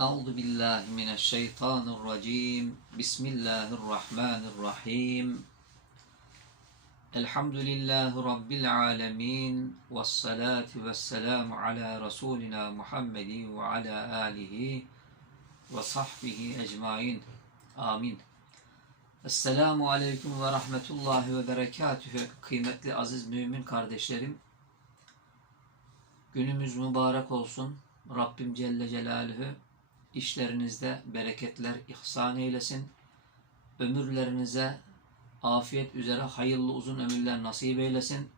Euzu billahi mineşşeytanirracim. Bismillahirrahmanirrahim. Elhamdülillahi rabbil alamin. Ves salatu vesselamu ala rasulina Muhammedin ve ala alihi ve sahbihi ecmaîn. Amin. Esselamu aleyküm ve rahmetullahi ve berekatühü. Kıymetli aziz mümin kardeşlerim. Günümüz mübarek olsun. Rabbim Celle Celaluhu işlerinizde bereketler ihsan eylesin. Ömürlerinize afiyet üzere hayırlı uzun ömürler nasip eylesin.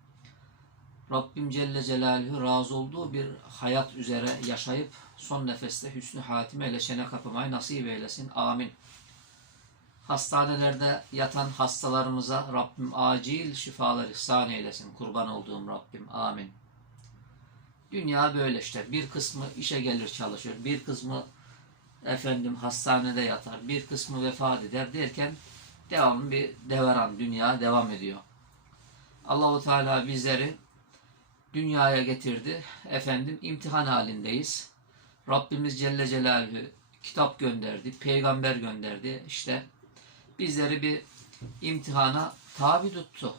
Rabbim Celle Celaluhu razı olduğu bir hayat üzere yaşayıp son nefeste hüsnü hatime ile çene kapamayı nasip eylesin. Amin. Hastanelerde yatan hastalarımıza Rabbim acil şifalar ihsan eylesin. Kurban olduğum Rabbim. Amin. Dünya böyle işte. Bir kısmı işe gelir çalışır. Bir kısmı efendim hastanede yatar. Bir kısmı vefat eder derken devam bir deveran dünya devam ediyor. Allahu Teala bizleri dünyaya getirdi. Efendim imtihan halindeyiz. Rabbimiz Celle Celaluhu kitap gönderdi, peygamber gönderdi. İşte bizleri bir imtihana tabi tuttu.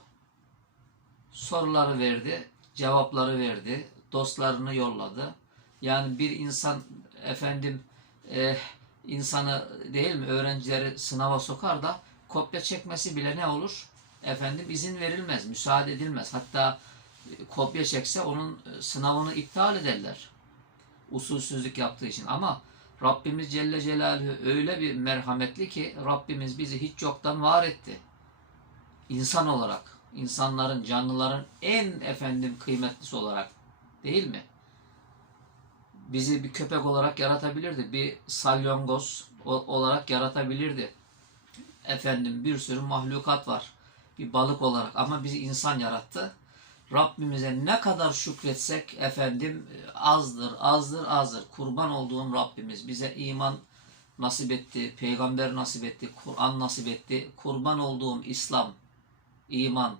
Soruları verdi, cevapları verdi, dostlarını yolladı. Yani bir insan efendim e, insanı değil mi öğrencileri sınava sokar da kopya çekmesi bile ne olur? Efendim izin verilmez, müsaade edilmez. Hatta e, kopya çekse onun e, sınavını iptal ederler. Usulsüzlük yaptığı için. Ama Rabbimiz Celle Celaluhu öyle bir merhametli ki Rabbimiz bizi hiç yoktan var etti. İnsan olarak, insanların, canlıların en efendim kıymetlisi olarak değil mi? Bizi bir köpek olarak yaratabilirdi. Bir salyongoz olarak yaratabilirdi. Efendim bir sürü mahlukat var. Bir balık olarak ama bizi insan yarattı. Rabbimize ne kadar şükretsek efendim azdır, azdır, azdır. Kurban olduğum Rabbimiz bize iman nasip etti, peygamber nasip etti, Kur'an nasip etti. Kurban olduğum İslam, iman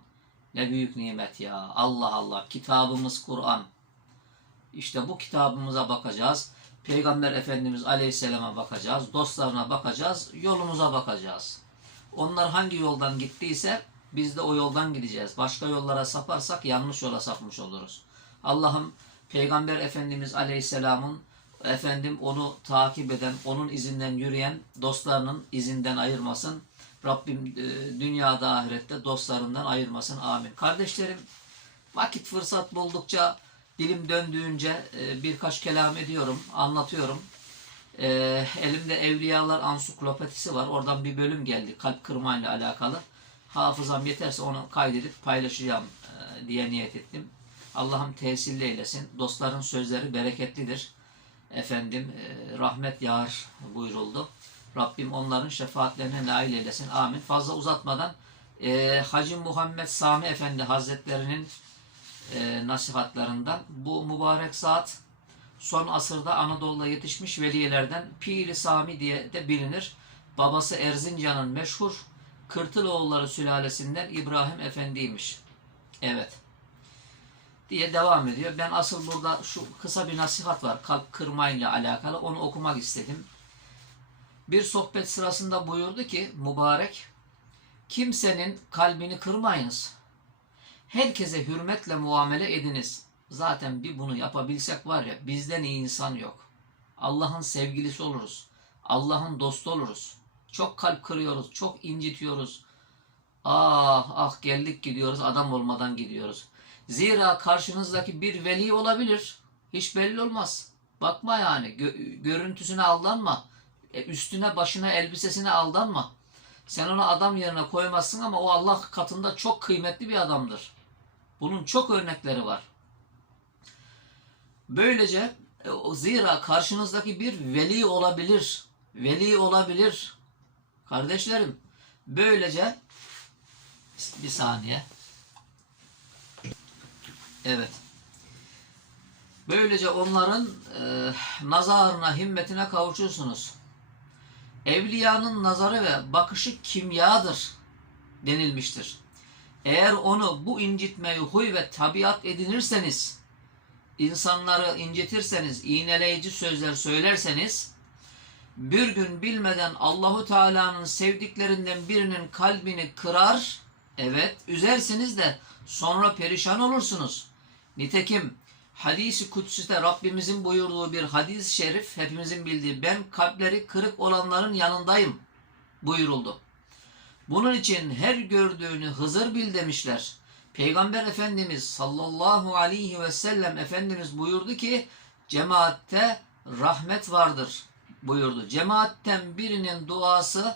ne büyük nimet ya. Allah Allah. Kitabımız Kur'an. İşte bu kitabımıza bakacağız. Peygamber Efendimiz Aleyhisselam'a bakacağız. Dostlarına bakacağız. Yolumuza bakacağız. Onlar hangi yoldan gittiyse biz de o yoldan gideceğiz. Başka yollara saparsak yanlış yola sapmış oluruz. Allah'ım Peygamber Efendimiz Aleyhisselam'ın efendim onu takip eden, onun izinden yürüyen dostlarının izinden ayırmasın. Rabbim e, dünyada ahirette dostlarından ayırmasın. Amin. Kardeşlerim vakit fırsat buldukça dilim döndüğünce e, birkaç kelam ediyorum, anlatıyorum. E, elimde Evliyalar Ansiklopedisi var. Oradan bir bölüm geldi kalp kırmayla alakalı. Hafızam yeterse onu kaydedip paylaşacağım e, diye niyet ettim. Allah'ım tesirli eylesin. Dostların sözleri bereketlidir. Efendim rahmet yağar buyuruldu. Rabbim onların şefaatlerine nail eylesin. Amin. Fazla uzatmadan Hacı Muhammed Sami Efendi Hazretlerinin e, nasihatlarından. Bu mübarek zat son asırda Anadolu'da yetişmiş velilerden Piri Sami diye de bilinir. Babası Erzincan'ın meşhur Kırtıloğulları sülalesinden İbrahim Efendi'ymiş. Evet. Diye devam ediyor. Ben asıl burada şu kısa bir nasihat var. Kalp kırmayla alakalı. Onu okumak istedim. Bir sohbet sırasında buyurdu ki mübarek kimsenin kalbini kırmayınız herkese hürmetle muamele ediniz. Zaten bir bunu yapabilsek var ya bizden iyi insan yok. Allah'ın sevgilisi oluruz. Allah'ın dostu oluruz. Çok kalp kırıyoruz, çok incitiyoruz. Ah ah geldik gidiyoruz, adam olmadan gidiyoruz. Zira karşınızdaki bir veli olabilir. Hiç belli olmaz. Bakma yani, gö- görüntüsüne aldanma. E, üstüne, başına, elbisesine aldanma. Sen onu adam yerine koymazsın ama o Allah katında çok kıymetli bir adamdır. Bunun çok örnekleri var. Böylece e, zira karşınızdaki bir veli olabilir. Veli olabilir. Kardeşlerim böylece bir saniye. Evet. Böylece onların e, nazarına, himmetine kavuşursunuz. Evliyanın nazarı ve bakışı kimyadır denilmiştir. Eğer onu bu incitmeyi huy ve tabiat edinirseniz, insanları incitirseniz, iğneleyici sözler söylerseniz, bir gün bilmeden Allahu Teala'nın sevdiklerinden birinin kalbini kırar. Evet, üzersiniz de sonra perişan olursunuz. Nitekim hadisi kutsüste Rabbimizin buyurduğu bir hadis-i şerif hepimizin bildiği ben kalpleri kırık olanların yanındayım buyuruldu. Bunun için her gördüğünü Hızır bil demişler. Peygamber Efendimiz sallallahu aleyhi ve sellem Efendimiz buyurdu ki cemaatte rahmet vardır buyurdu. Cemaatten birinin duası,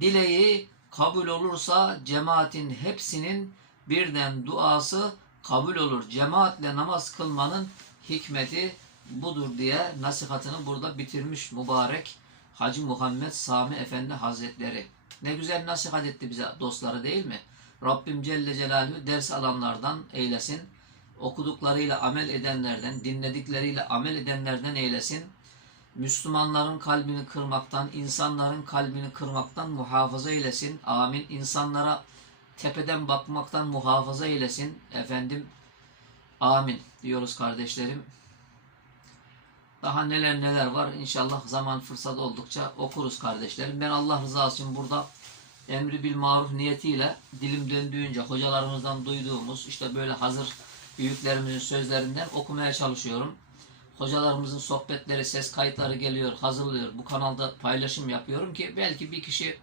dileği kabul olursa cemaatin hepsinin birden duası kabul olur. Cemaatle namaz kılmanın hikmeti budur diye nasihatını burada bitirmiş mübarek Hacı Muhammed Sami Efendi Hazretleri. Ne güzel nasihat etti bize dostları değil mi? Rabbim Celle Celaluhu ders alanlardan eylesin. Okuduklarıyla amel edenlerden, dinledikleriyle amel edenlerden eylesin. Müslümanların kalbini kırmaktan, insanların kalbini kırmaktan muhafaza eylesin. Amin. İnsanlara tepeden bakmaktan muhafaza eylesin. Efendim amin diyoruz kardeşlerim. Daha neler neler var. İnşallah zaman fırsat oldukça okuruz kardeşlerim. Ben Allah rızası için burada emri bil maruf niyetiyle dilim döndüğünce hocalarımızdan duyduğumuz işte böyle hazır büyüklerimizin sözlerinden okumaya çalışıyorum. Hocalarımızın sohbetleri, ses kayıtları geliyor, hazırlıyor. Bu kanalda paylaşım yapıyorum ki belki bir kişi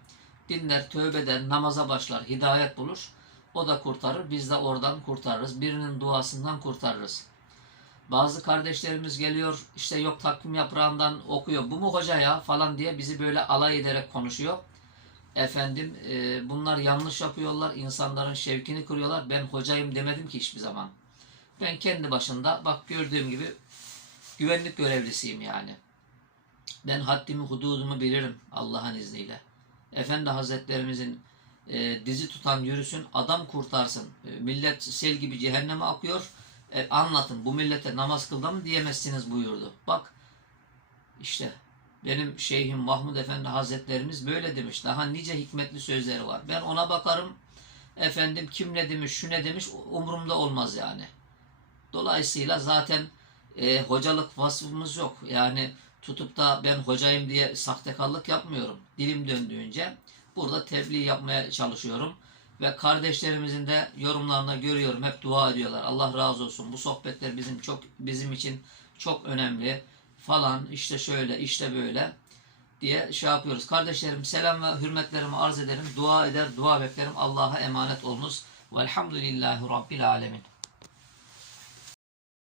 dinler, tövbe eder, namaza başlar, hidayet bulur. O da kurtarır, biz de oradan kurtarırız. Birinin duasından kurtarırız. Bazı kardeşlerimiz geliyor, işte yok takvim yaprağından okuyor. Bu mu hoca ya falan diye bizi böyle alay ederek konuşuyor. Efendim e, bunlar yanlış yapıyorlar, insanların şevkini kırıyorlar. Ben hocayım demedim ki hiçbir zaman. Ben kendi başında bak gördüğüm gibi güvenlik görevlisiyim yani. Ben haddimi hududumu bilirim Allah'ın izniyle. Efendi Hazretlerimizin e, dizi tutan yürüsün, adam kurtarsın. E, millet sel gibi cehenneme akıyor. E, anlatın bu millete namaz kıldı mı diyemezsiniz buyurdu. Bak işte benim şeyhim Mahmud Efendi Hazretlerimiz böyle demiş. Daha nice hikmetli sözleri var. Ben ona bakarım. Efendim kim ne demiş, şu ne demiş umurumda olmaz yani. Dolayısıyla zaten e, hocalık vasfımız yok. Yani tutup da ben hocayım diye sahtekarlık yapmıyorum. Dilim döndüğünce burada tebliğ yapmaya çalışıyorum. Ve kardeşlerimizin de yorumlarına görüyorum. Hep dua ediyorlar. Allah razı olsun. Bu sohbetler bizim çok bizim için çok önemli falan işte şöyle işte böyle diye şey yapıyoruz. Kardeşlerim selam ve hürmetlerimi arz ederim. Dua eder, dua beklerim. Allah'a emanet olunuz. Velhamdülillahi Rabbil Alemin.